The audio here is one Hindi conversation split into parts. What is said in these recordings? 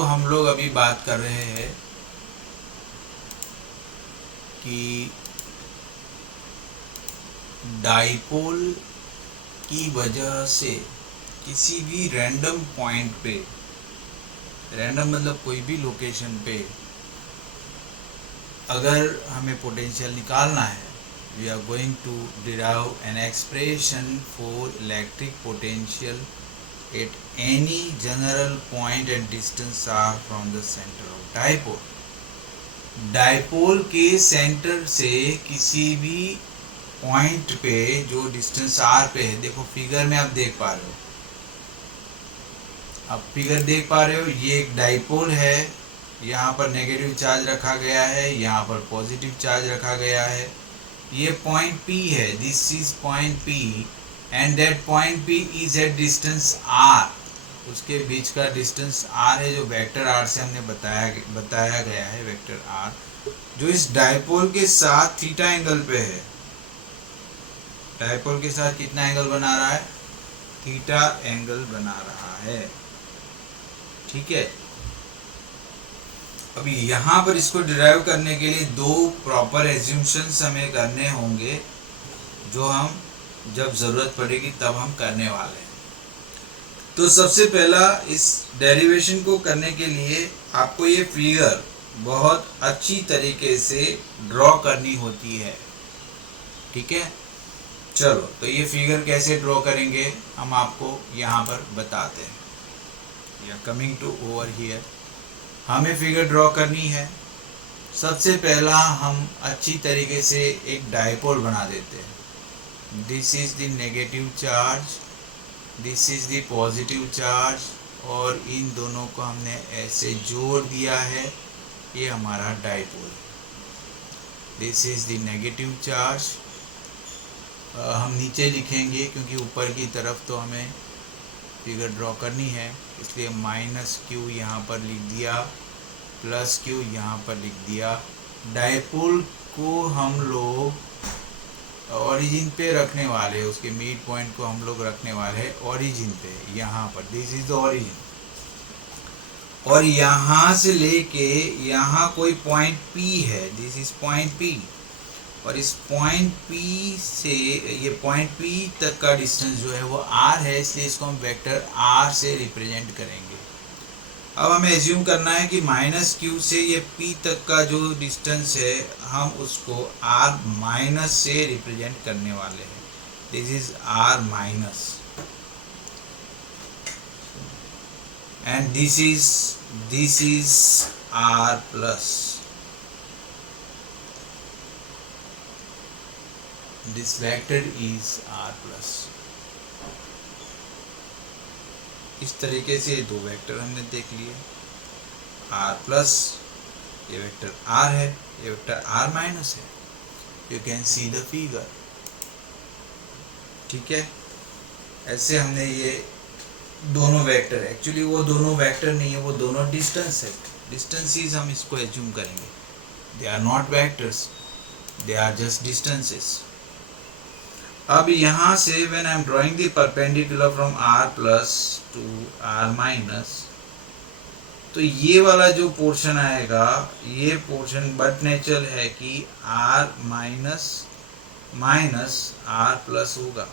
हम लोग अभी बात कर रहे हैं कि डाइपोल की वजह से किसी भी रैंडम पॉइंट पे, रैंडम मतलब कोई भी लोकेशन पे, अगर हमें पोटेंशियल निकालना है, we are going to derive an expression for electric potential at any general point and distance R from the centre of dipole. Dipole के सेंटर से किसी भी पॉइंट पे जो डिस्टेंस आर पे है, देखो फिगर में आप देख पा रहे हो, आप फिगर देख पा रहे हो, ये एक डाइपोल है, यहाँ पर नेगेटिव चार्ज रखा गया है, यहाँ पर पॉजिटिव चार्ज रखा गया है, ये पॉइंट P है, this is point P and that point P is at distance R, उसके बीच का डिस्टेंस R है जो वेक्टर R से हमने बताया गया है, वेक्टर R जो इस डाइपोल के साथ थीटा एंगल पे है। डाइपोल के साथ कितना एंगल बना रहा है? थीटा एंगल बना रहा है, ठीक है। अभी यहाँ पर इसको डिराइव करने के लिए दो प्रॉपर एज्यूम्शंस हमें करने होंगे, जो हम जब जरूरत पड़ेगी तब हम करने वाले हैं। तो सबसे पहला इस डेरिवेशन को करने के लिए आपको ये फिगर बहुत अच्छी तरीके से ड्रॉ करनी होती है, ठीक है। चलो, तो ये फिगर कैसे ड्रॉ करेंगे हम आपको यहाँ पर बताते हैं। या कमिंग टू ओवर हियर, हमें फिगर ड्रॉ करनी है। सबसे पहला हम अच्छी तरीके से एक डाइपोल बना देते हैं। This is the negative charge, this is the positive charge, और इन दोनों को हमने ऐसे जोड़ दिया है, ये हमारा dipole. This is the negative charge, हम नीचे लिखेंगे क्योंकि ऊपर की तरफ तो हमें फिगर ड्रॉ करनी है, इसलिए -q यहाँ पर लिख दिया, +q यहाँ पर लिख दिया। डाइपोल को हम लोग ओरिजिन पे रखने वाले, उसके मिड पॉइंट को हम लोग रखने वाले हैं ओरिजिन पे, यहाँ पर दिस इज द ओरिजिन। और यहाँ से लेके यहाँ कोई पॉइंट P है, दिस इज पॉइंट P, और इस पॉइंट P से ये पॉइंट P तक का डिस्टेंस जो है वो R है, इसलिए इसको हम वेक्टर R से रिप्रेजेंट करेंगे। अब हमें एज्यूम करना है कि -q से ये P तक का जो डिस्टेंस है हम उसको R- से रिप्रेजेंट करने वाले हैं। This is R- and this is R+। This vector is R+। इस तरीके से दो वेक्टर हमने देख लिए, R+, ये वेक्टर R है, ये वेक्टर R- है। You can see the figure, ठीक है। ऐसे हमने ये दोनों वेक्टर, एक्चुअली वो दोनों वेक्टर नहीं है, वो दोनों डिस्टेंस है, डिस्टेंसेस हम इसको एज्यूम करेंगे। They are not vectors, they are just distances. अब यहाँ से when I am drawing the perpendicular from R+ to R-, तो ये वाला जो पोर्शन आएगा, ये पोर्शन बट नेचुरल है कि R- R+ होगा,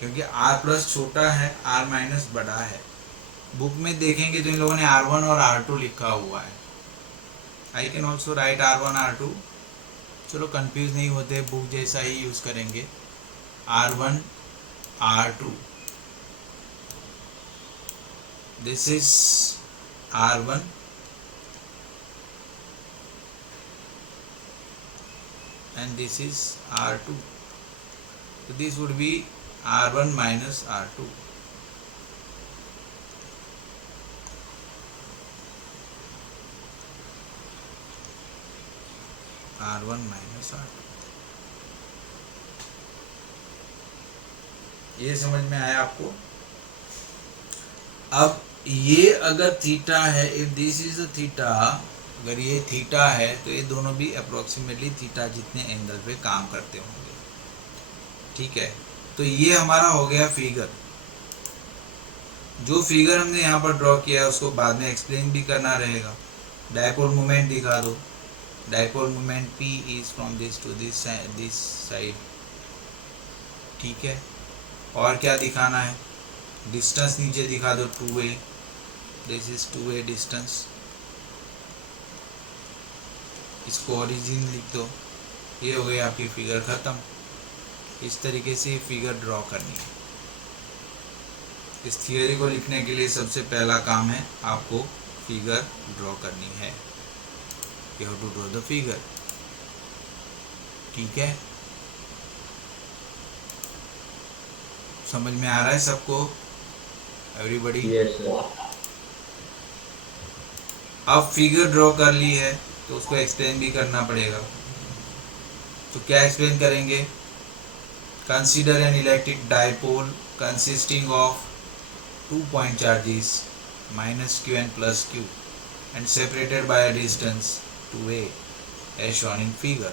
क्योंकि R+ छोटा है, R- बड़ा है। बुक में देखेंगे तो इन लोगों ने R1 और R2 लिखा हुआ है। I can also write R1 R2, चलो कंफ्यूज नहीं होते, बुक जैसा ही यूज करेंगे। R1 R2, this is R1 and this is R2, तो this would be R1 - R2। R1 - R2, ये समझ में आया आपको? अब ये अगर थीटा है, if this is a theta, अगर ये थीटा है तो ये दोनों भी अप्रोक्सीमेटली थीटा जितने एंगल पे काम करते होंगे, ठीक है। तो ये हमारा हो गया फिगर। जो फिगर हमने यहाँ पर ड्रॉ किया है उसको बाद में एक्सप्लेन भी करना रहेगा। डायपोल मोमेंट दिखा दो। Dipole moment P is from this to this side, ठीक है। और क्या दिखाना है, डिस्टेंस नीचे दिखा दो 2a, this is 2a distance, इसको ओरिजिन लिख दो। ये हो गई आपकी फिगर ख़त्म। इस तरीके से फिगर ड्रॉ करनी है। इस थियरी को लिखने के लिए सबसे पहला काम है आपको फिगर ड्रॉ करनी है। You have to draw the figure, ठीक है। समझ में आ रहा है सबको, एवरीबॉडी? Yes sir. अब फिगर ड्रॉ कर ली है तो उसको एक्सप्लेन भी करना पड़ेगा। तो क्या एक्सप्लेन करेंगे? Consider an electric dipole consisting of 2 point charges minus q and plus q and separated by a distance 2a as shown in figure.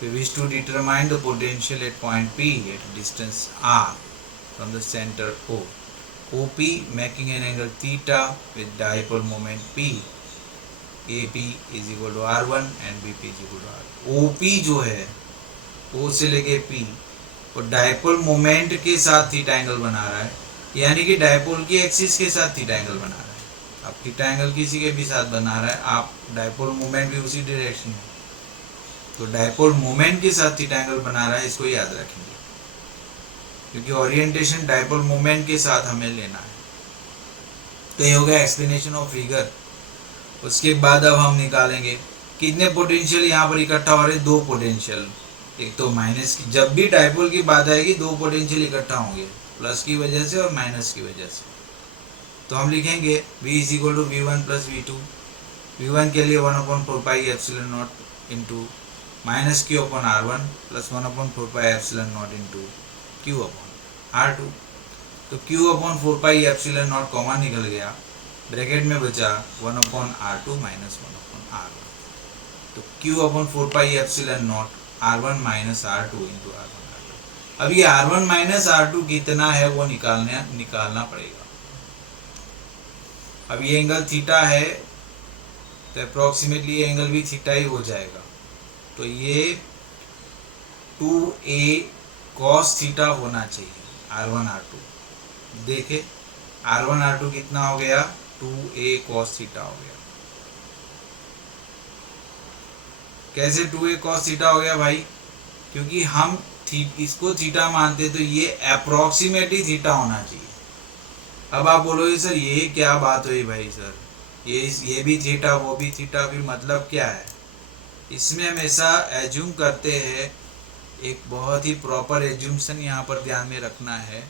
We wish to determine the potential at point P at distance r from the center O. OP making an angle theta with dipole moment P. AP is equal to R1 and BP is equal to R. OP जो है O से लेके P और डाइपोल मोमेंट के साथ थीटा एंगल बना रहा है, यानी कि डाइपोल की एक्सिस के साथ थीटा एंगल बना रहा है। अब थीटा एंगल किसी के भी साथ बना रहा है, आप डाइपोल मोमेंट भी उसी डायरेक्शन में, तो डाइपोल मोमेंट के साथ थीटा एंगल बना रहा है, इसको याद रखेंगे क्योंकि ओरिएंटेशन डाइपोल मोमेंट के साथ हमें लेना है। तो ये हो गया एक्सप्लेनेशन ऑफ फिगर। उसके बाद अब हम निकालेंगे कितने पोटेंशियल यहाँ पर इकट्ठा हो रहे हैं। 2 पोटेंशियल, एक तो माइनस की, जब भी डाइपोल की बात आएगी 2 पोटेंशियल इकट्ठा होंगे, प्लस की वजह से और माइनस की वजह से। तो हम लिखेंगे V is equal to V1 plus V2। V1 के लिए 1/4 pi epsilon naught into minus Q upon R1 plus 1/4 pi epsilon naught into Q upon R2। तो Q upon 4 pi epsilon naught common निकल गया, ब्रैकेट में बचा 1/R2 माइनस 1/R1। तो Q upon 4 pi epsilon not R1 minus R2 into R1। अब ये R1 माइनस R2 कितना है वो निकालना पड़ेगा। अब ये एंगल थीटा है तो अप्रोक्सीमेटली ये एंगल भी थीटा ही हो जाएगा। तो ये 2a cos थीटा होना चाहिए R1 R2। देखे R1 R2 कितना हो गया, 2a cos थीटा हो गया। कैसे 2a cos थीटा हो गया भाई? क्योंकि हम इसको थीटा मानते तो ये अप्रोक्सीमेटली थीटा होना चाहिए। अब आप बोलोगे सर ये क्या बात हुई भाई सर, ये भी थीटा वो भी थीटा, फिर मतलब क्या है? इसमें हमेशा एज्यूम करते हैं, एक बहुत ही प्रॉपर एज्यूम्शन यहाँ पर ध्यान में रखना है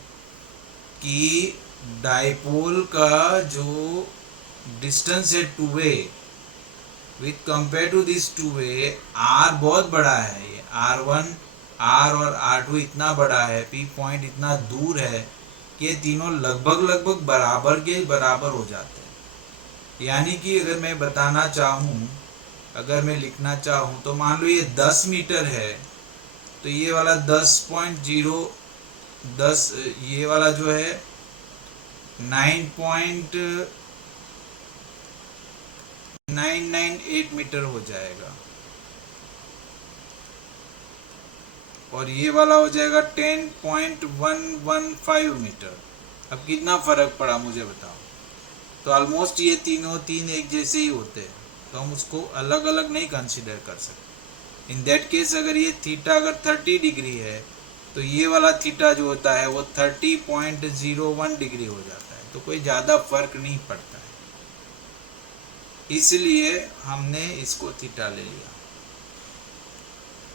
कि डाइपोल का जो डिस्टेंस है 2a with compare to this 2a, r बहुत बड़ा है, ये R1 R और R2 इतना बड़ा है, P पॉइंट इतना दूर है कि ये तीनों लगभग बराबर के बराबर हो जाते हैं। यानी कि अगर मैं बताना चाहूँ, अगर मैं लिखना चाहूँ तो मान लो ये 10 मीटर है, तो ये वाला 10 ये वाला जो है 9.998 मीटर हो जाएगा, और ये वाला हो जाएगा 10.115 मीटर। अब कितना फर्क पड़ा मुझे बताओ? तो ऑलमोस्ट ये तीन एक जैसे ही होते हैं, तो हम उसको अलग अलग नहीं कंसीडर कर सकते। इन दैट केस अगर ये थीटा अगर 30 डिग्री है तो ये वाला थीटा जो होता है वो 30.01 डिग्री हो जाता है, तो कोई ज़्यादा फर्क नहीं पड़ता है, इसलिए हमने इसको थीटा ले लिया।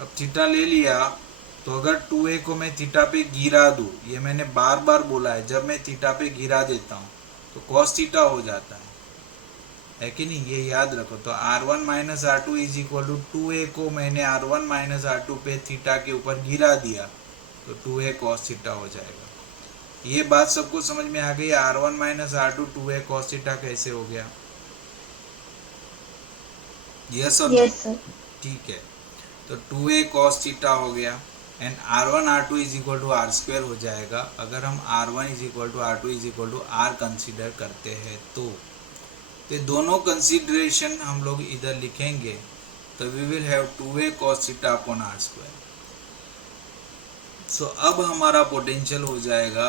अब थीटा ले लिया तो अगर 2a को मैं थीटा पे गिरा दूँ, ये मैंने बार बार बोला है, जब मैं थीटा पे गिरा देता हूँ तो cos थीटा हो जाता है कि नहीं, ये याद रखो। तो R1 minus R2 is equal to 2a को मैंने R1 माइनस R2 पे थीटा के ऊपर गिरा दिया तो 2a cos थीटा हो जाएगा। ये बात सबको समझ में आ गई? R1 minus R2 2a cos theta कैसे हो गया? यस सर, ठीक है। तो 2a cos थीटा हो गया। And R1 R2 is equal to R square हो जाएगा अगर हम R1 is equal to R2 is equal to R consider करते हैं तो दोनों कंसिडरेशन हम लोग इधर लिखेंगे तो we will have 2a cos theta upon R square. So अब हमारा पोटेंशियल हो जाएगा,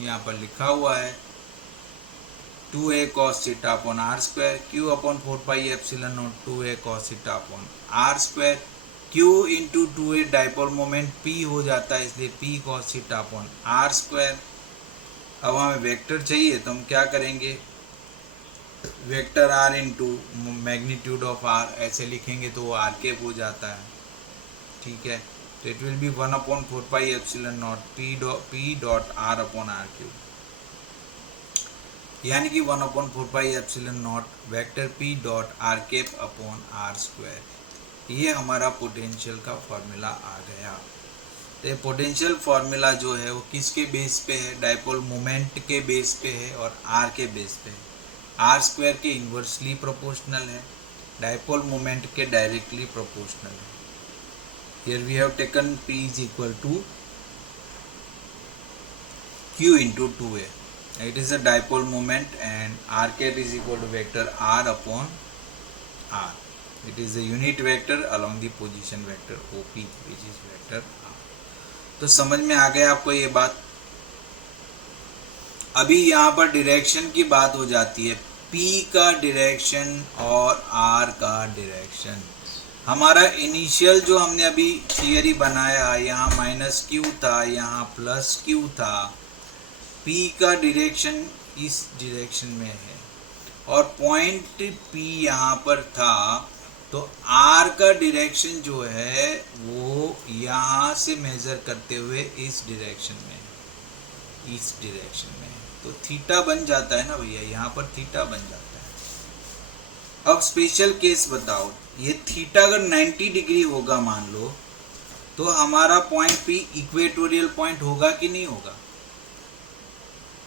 यहाँ पर लिखा हुआ है 2a cos theta upon R square Q upon 4 pi epsilon not 2a cos theta upon R square Q into 2a dipole moment P हो जाता है इसलिए P cos theta upon R square. अब हमें वेक्टर चाहिए तो हम क्या करेंगे, vector R into magnitude of R ऐसे लिखेंगे तो वो आर केप हो जाता है, ठीक है। तो it will be 1 upon 4 pi epsilon naught P dot R upon R cube, यानी कि 1 upon 4 pi epsilon naught vector P dot R cap upon R square. ये हमारा पोटेंशियल का फॉर्मूला आ गया। तो ये पोटेंशियल फॉर्मूला जो है वो किसके बेस पे है, डाइपोल मोमेंट के बेस पे है और R के बेस पे है। R स्क्वायर के इन्वर्सली प्रोपोर्शनल है, डाइपोल मोमेंट के डायरेक्टली प्रोपोर्शनल है। Here we have taken P is equal to Q into 2a. It is a dipole moment and R cat is equal to vector R upon R. It is a unit vector along the position vector OP which is vector R. तो समझ में आ गया आपको ये बात। अभी यहाँ पर डायरेक्शन की बात हो जाती है, P का डायरेक्शन और R का डायरेक्शन। हमारा इनिशियल जो हमने अभी थियरी बनाया, यहाँ माइनस क्यू था, यहाँ प्लस क्यू था, P का डायरेक्शन इस डायरेक्शन में है और पॉइंट P यहाँ पर था, तो R का डायरेक्शन जो है वो यहाँ से मेजर करते हुए इस डायरेक्शन में है, इस डायरेक्शन में है। तो थीटा बन जाता है ना भैया, यहाँ पर थीटा बन जाता है। अब स्पेशल केस बताओ, ये थीटा अगर 90 डिग्री होगा मान लो, तो हमारा पॉइंट P इक्वेटोरियल पॉइंट होगा कि नहीं होगा?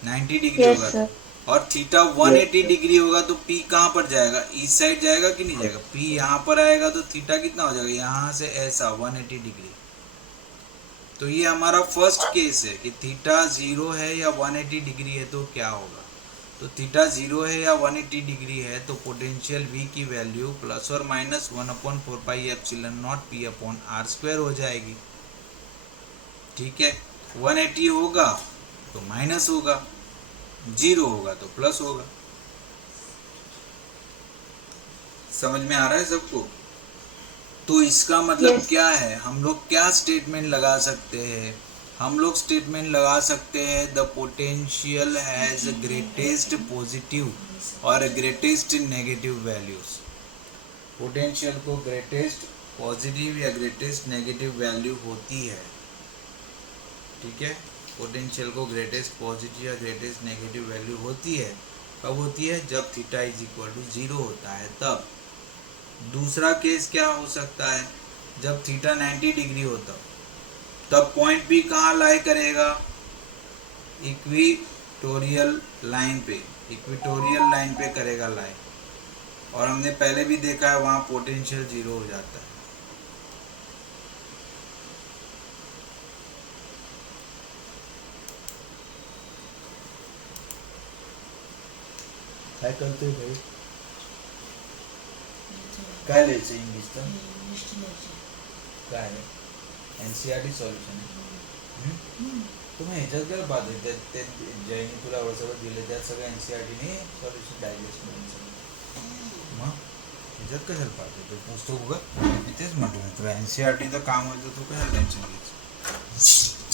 90 डिग्री होगा तो। और थीटा 180 डिग्री होगा तो P कहाँ पर जाएगा, इस साइड जाएगा कि नहीं जाएगा? P यहाँ पर आएगा तो थीटा कितना हो जाएगा, यहाँ से ऐसा 180 डिग्री। तो ये हमारा फर्स्ट केस है कि थीटा 0 है या 180 डिग्री है तो क्या होगा। तो थीटा 0 है या 180 डिग्री है तो पोटेंशियल V की वैल्यू प्लस और minus 1 upon 4 pi epsilon naught P upon R square हो जाएगी, ठीक है। 180 होगा तो माइनस होगा, 0 होगा तो प्लस होगा। समझ में आ रहा है सबको? तो इसका मतलब क्या है, हम लोग क्या स्टेटमेंट लगा सकते हैं? हम लोग स्टेटमेंट लगा सकते हैं the potential has greatest positive और ग्रेटेस्ट नेगेटिव वैल्यूज। पोटेंशियल को ग्रेटेस्ट पॉजिटिव या ग्रेटेस्ट नेगेटिव वैल्यू होती है, ठीक है। पोटेंशियल को ग्रेटेस्ट पॉजिटिव या ग्रेटेस्ट नेगेटिव वैल्यू होती है, कब होती है? जब थीटा इज इक्वल टू 0 होता है तब। दूसरा केस क्या हो सकता है, जब थीटा 90 डिग्री होता हो तब पॉइंट P कहाँ लाई करेगा? इक्वेटोरियल लाइन पे, इक्वेटोरियल लाइन पे करेगा लाई, और हमने पहले भी देखा है वहाँ पोटेंशियल 0 हो जाता है। काय करते भाई, काय लिहायचं इंग्लिशचं, काय NCERT सॉल्युशन आहे। तुम्ही ह्याच्यात काय पाहते, ते जयनी तुला एवढं सगळं दिलं त्यात सगळं NCERTने सॉल्युशन डायजेस्ट करून सगळं, मग ह्याच्यात कशाला पाहते तो पुस्तक उगा? तेच म्हटलं तुला NCERTचं काम होतं, तू कशाला टेन्शन घ्यायचं?